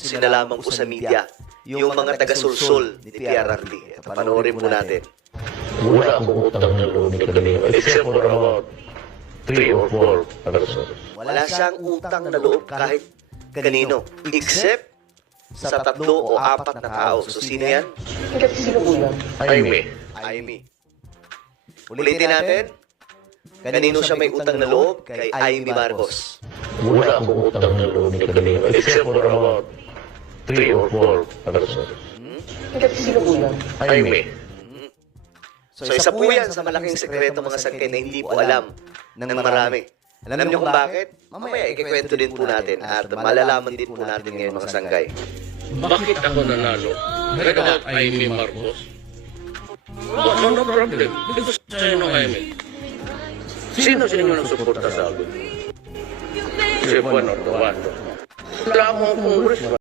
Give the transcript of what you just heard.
Sinalaman ko sa media yung mga taga-sulsul ni PRRD. Panoorin po natin. Wala akong utang na loob ni Kalima, except for about 3 or 4 person. Wala siyang utang na loob kahit kanino, except sa 3 o 4 na tao. So, sino yan? Sino po yan? Jaime. Jaime. Ulitin natin. Kanino siya may utang na loob? Kay Jaime Marcos. Wala akong utang na loob ni Kalima, except for about 3 or 4 person. Sino po yan? Jaime. So, isa po yan sa malaking sekreto mga sangkay na hindi po alam ng marami. Alam niyo kung bakit? Mamaya ikikwento din po natin at malalaman din po natin ngayon mga sangkay. Bakit ako nanalo? About Jaime Marcos? No problem. Because sa'yo no Jaime. Sino sa inyo nagsuporta sa akin? Si Juan Ortobando. Wala akong congressman.